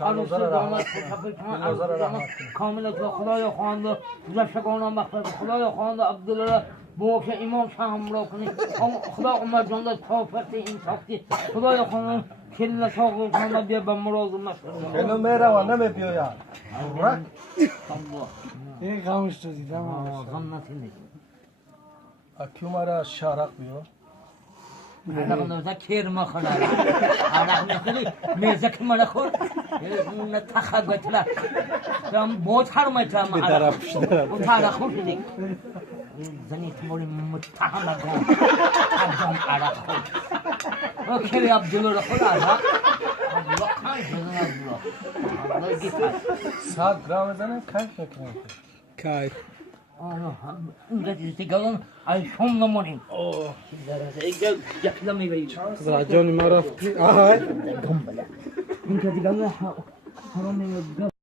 عروسی داماد کامل خدای خواهند گذشتگانان بخیر خدای خواهند عبدالله باش امام شاه همراه کنی خدا عمر جان داد کافرت این سختی خدای خواهند کل ساق کنند بیا به مراد مشهد اینو میره و نمیبیاید این غمش تو دیدم غم نتینی اکیو مرا شارق بیو عرق نوزه کیر مخوره عرق نخوری میزه که من خور نتخه گوتله بود هر میتره ما عرق اون عرق خور شدی زنی تموری متهم کن حجم عرق خور کلی عبدالله رو خور عرق عبدالله خان شدن عبدالله عبدالله گیتر 100 گرم زنه کیف فکر نکنی کیف اونجا دیگه ای شم نمونیم یک لمی بایی جان ما رفت آهای اینجا دیگه حرام